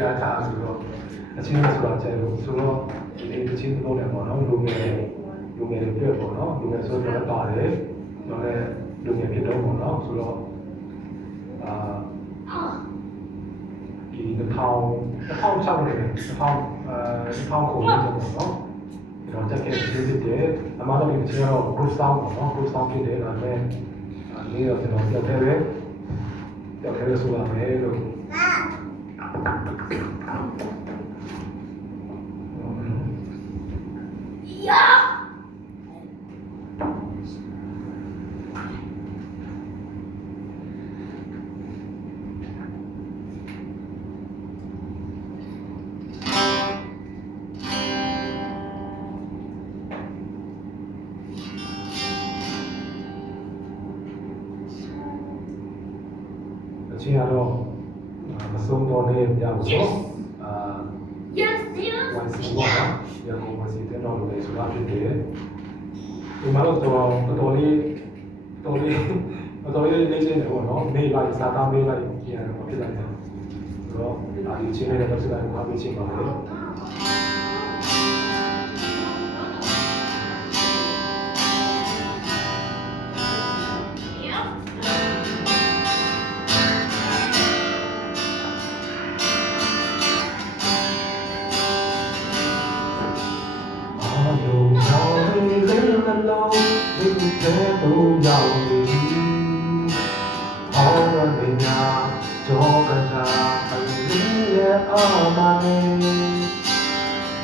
ရထားဆိုတော့အချင်းဆိုတာကျဲလို့ဆိုတော့ဒီနေ့အချင်းသုံးတယ်ပေါ့နော်လူငယ်လူငယ်တွေပြည့်ပေါ့နော်လူငယ်ဆိုတော့ပါတယ်ကျွန်တော်လည်းလူငယ်ဖြစ်တော့ပေါ့နော်ဆိုတော့အာဒီ2000 2006နဲ့2000အဲ2000ကိုလေးပေါ့နော်ကျွန်တော်တက်ခဲ့ပြီးဖြစ်တယ်အမှန်တော့ဒီချင်းတော့ group sound ပေါ့နော် group sound ဖြစ်တယ်ဒါပေမဲ့အဲလေးတော့ကျွန်တော်ပြတ်ခဲ့တယ်ပြတ်ခဲ့ရဆိုပါမယ်လို့ ချင်းကတော့မဆုံးတော့နေကြဘူးဆိုအာ Yes, yes. ဝန်စီဘောနော်ရန်ကုန်ဝန်စီတဲ့တော့လို့ဆိုတာဖြစ်တယ်ဒီမှာတော့တော်တော်လေးတော်လေးတော်လေးလေးချင်းတယ်ပေါ့နော်မေးလိုက်စာသားမေးလိုက်ပြန်တော့ဖြစ်လိုက်တယ်ဆိုတော့အာဒီချင်းလေးတော့စကားကိုအားပေးချင်းပါလေ know you can hold on to. All now, do I need it all.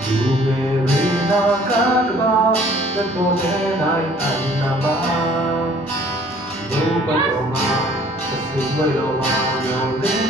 You may read the about the golden eye and number. The you'll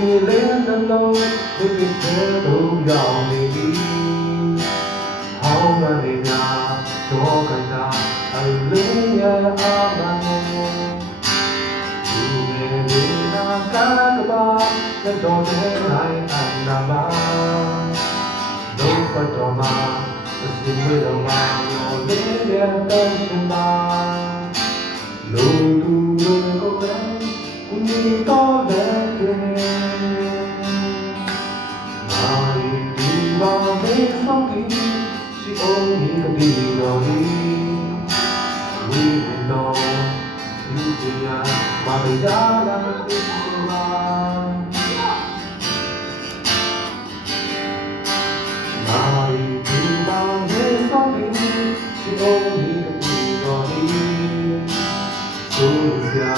me land alone with the shadow yawning me. How many na, talk and na, a liya amane. You may be na kanaba, the daughter I xin nama. No patoma, the simple amount, no liya amane. Lo tu lo ko cũng như con. nó những gì mà mình đã làm tin vào Mari kita bersatu di hidup ini Surya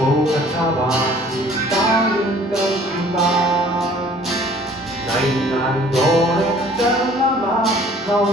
bukan sabar kita yang kembali Nainan goreng terlama kau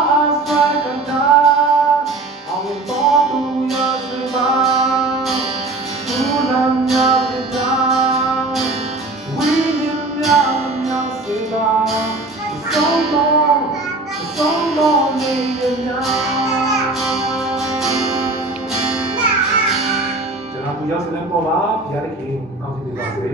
ကျွန်တော်ပူရောက်စလမ်းပေါ်ပါဘုရားသခင်ကောင်းစီပေးပါစေ